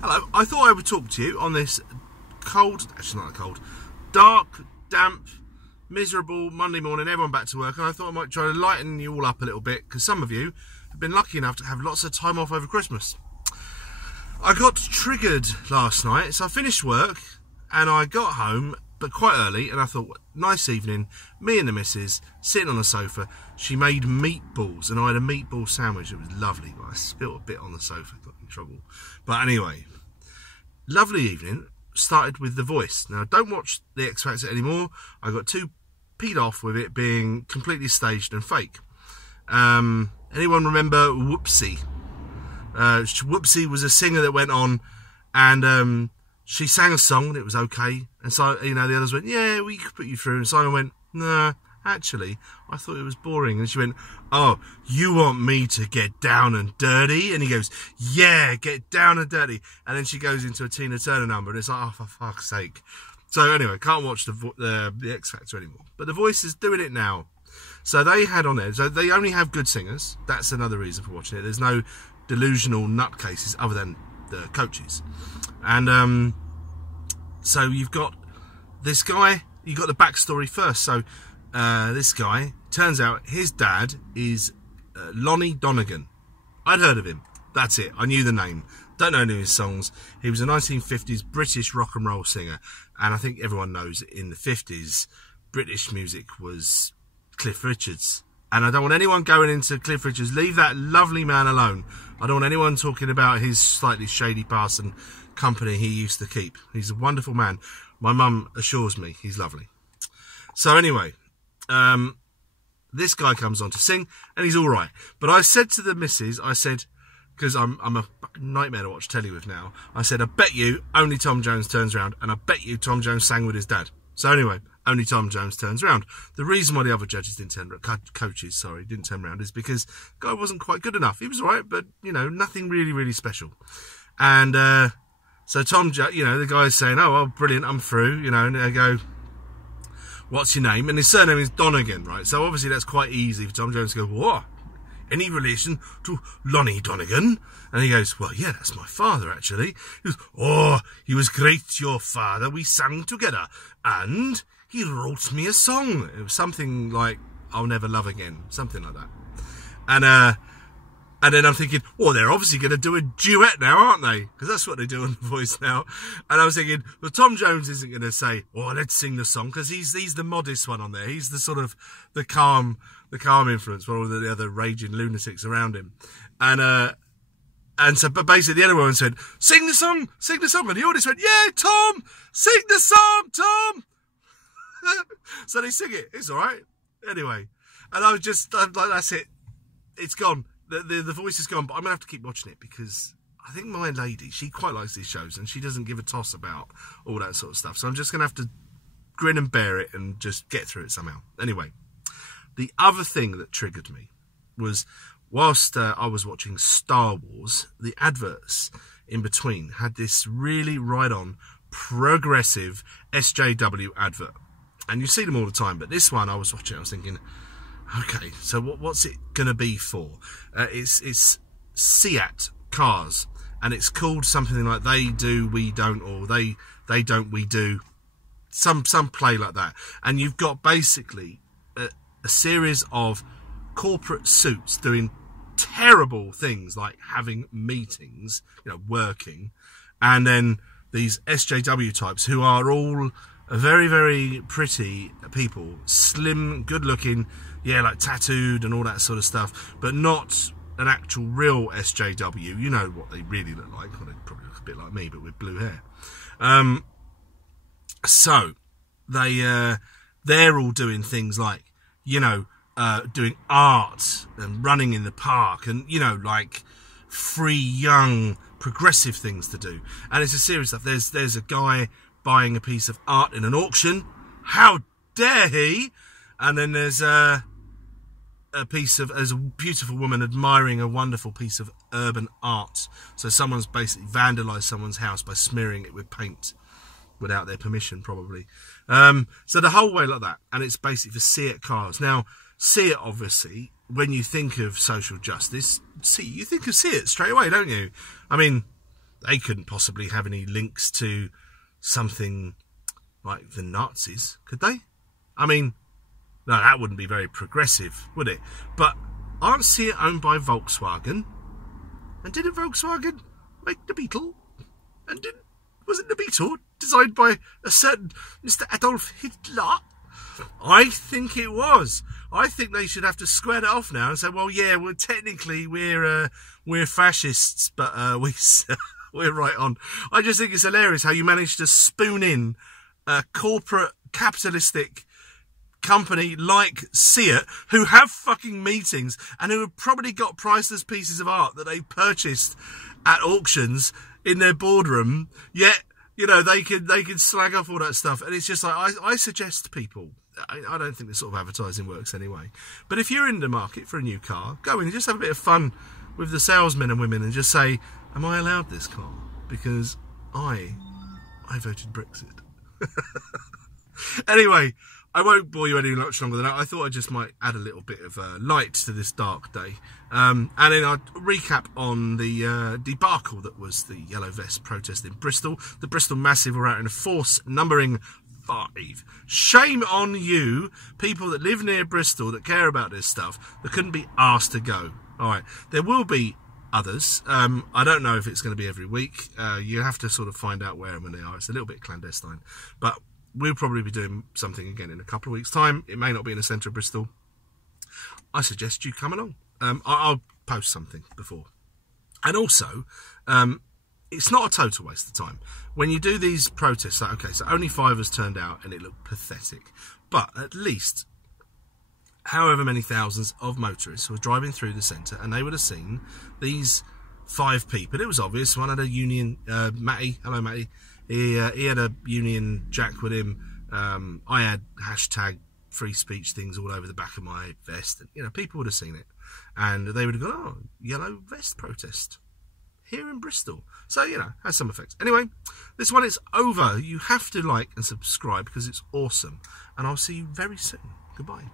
Hello, I thought I would talk to you on this cold, actually not cold, dark, damp, miserable Monday morning, everyone back to work, and I thought I might try to lighten you all up a little bit, because some of you have been lucky enough to have lots of time off over Christmas. I got triggered last night, so I finished work, and I got home, but quite early, and I thought, nice evening, me and the missus, sitting on the sofa. She made meatballs, and I had a meatball sandwich. It was lovely, but I spilled a bit on the sofa, got in trouble. But anyway, lovely evening. Started with The Voice. Now, I don't watch the X Factor anymore. I got too peed off with it being completely staged and fake. Anyone remember Whoopsie? Whoopsie was a singer that went on, and she sang a song and it was okay. And so, you know, the others went, yeah, we could put you through. And Simon went, nah, actually, I thought it was boring. And she went, oh, you want me to get down and dirty? And he goes, yeah, get down and dirty. And then she goes into a Tina Turner number, and it's like, oh, for fuck's sake. So anyway, can't watch the X Factor anymore. But The Voice is doing it now. So they had on there, so they only have good singers. That's another reason for watching it. There's no delusional nutcases other than the coaches. And so you've got this guy, you've got the backstory first. So this guy, turns out his dad is Lonnie Donegan. I'd heard of him. That's it. I knew the name. Don't know any of his songs. He was a 1950s British rock and roll singer. And I think everyone knows in the 50s, British music was Cliff Richard's. And I don't want anyone going into Cliff Richard's. Leave that lovely man alone. I don't want anyone talking about his slightly shady past and company he used to keep. He's a wonderful man. My mum assures me he's lovely. So anyway, this guy comes on to sing, and he's all right. But I said to the missus, I said, because I'm a nightmare to watch telly with now, I said, I bet you only Tom Jones turns around, and I bet you Tom Jones sang with his dad. So anyway, only Tom Jones turns around. The reason why the other judges didn't turn coaches, didn't turn around is because the guy wasn't quite good enough. He was all right, but, you know, nothing really, really special. And so Tom, you know, the guy's saying, oh, well, brilliant, I'm through, you know, and I go, what's your name? And his surname is Donegan, right? So obviously that's quite easy for Tom Jones to go, what? Any relation to Lonnie Donegan? And he goes, well, yeah, that's my father, actually. He goes, oh, he was great, your father. We sang together. And he wrote me a song. It was something like, I'll Never Love Again. Something like that. And then I'm thinking, well, they're obviously going to do a duet now, aren't they? Because that's what they do on The Voice now. And I was thinking, well, Tom Jones isn't going to say, oh, let's sing the song, because he's the modest one on there. He's the sort of the calm influence for all the other raging lunatics around him. And so, but basically the other one said, sing the song. And the audience went, yeah, Tom, sing the song, Tom. So they sing it. It's all right. Anyway. And I'm like, that's it. It's gone. The Voice is gone, but I'm going to have to keep watching it, because I think my lady, she quite likes these shows, and she doesn't give a toss about all that sort of stuff. So I'm just going to have to grin and bear it and just get through it somehow. Anyway, the other thing that triggered me was, whilst I was watching Star Wars, the adverts in between had this really right-on, progressive SJW advert. And you see them all the time, but this one I was watching, I was thinking, okay, so what's it going to be for? It's Seat cars, and it's called something like They Do, We Don't, or They Don't, We Do, some play like that. And you've got basically a series of corporate suits doing terrible things like having meetings, you know, working, and then these SJW types who are all very, very pretty people, slim, good looking, yeah, like tattooed and all that sort of stuff, but not an actual real SJW. You know what they really look like. Well, they probably look a bit like me, but with blue hair. So they're all doing things like, you know, doing art and running in the park, and, you know, like free, young, progressive things to do. And it's a serious stuff. There's a guy buying a piece of art in an auction. How dare he? And then there's a beautiful woman admiring a wonderful piece of urban art. So someone's basically vandalised someone's house by smearing it with paint without their permission, probably. So the whole way like that. And it's basically for Seat cars. Now, Seat, obviously, when you think of social justice, you think of Seat straight away, don't you? I mean, they couldn't possibly have any links to something like the Nazis, could they? I mean, no, that wouldn't be very progressive, would it? But aren't Seat owned by Volkswagen? And didn't Volkswagen make the Beetle? And wasn't the Beetle designed by a certain Mr. Adolf Hitler? I think it was. I think they should have to square it off now and say, well, yeah, well, technically we're fascists, but we're right on. I just think it's hilarious how you managed to spoon in a corporate capitalistic company like Seat, who have fucking meetings and who have probably got priceless pieces of art that they purchased at auctions in their boardroom, yet, you know, they can slag off all that stuff. And it's just like, I suggest to people, I don't think this sort of advertising works anyway, but if you're in the market for a new car, go in and just have a bit of fun with the salesmen and women and just say, am I allowed this car? Because I voted Brexit. Anyway, I won't bore you any much longer than that. I thought I just might add a little bit of light to this dark day. And then I'll recap on the debacle that was the Yellow Vest protest in Bristol. The Bristol Massive were out in a force numbering 5. Shame on you, people that live near Bristol that care about this stuff, that couldn't be asked to go. All right, there will be others. I don't know if it's going to be every week. You have to sort of find out where and when they are. It's a little bit clandestine. But we'll probably be doing something again in a couple of weeks' time. It may not be in the centre of Bristol. I suggest you come along. I'll post something before. And also, it's not a total waste of time. When you do these protests, like, okay, so only 5 has turned out and it looked pathetic. But at least however many thousands of motorists were driving through the centre and they would have seen these 5 people. It was obvious. One had a Union, Matty. Hello, Matty. He had a Union Jack with him. I had hashtag free speech things all over the back of my vest. And, you know, people would have seen it. And they would have gone, oh, Yellow Vest protest here in Bristol. So, you know, has some effects. Anyway, this one is over. You have to like and subscribe because it's awesome. And I'll see you very soon. Goodbye.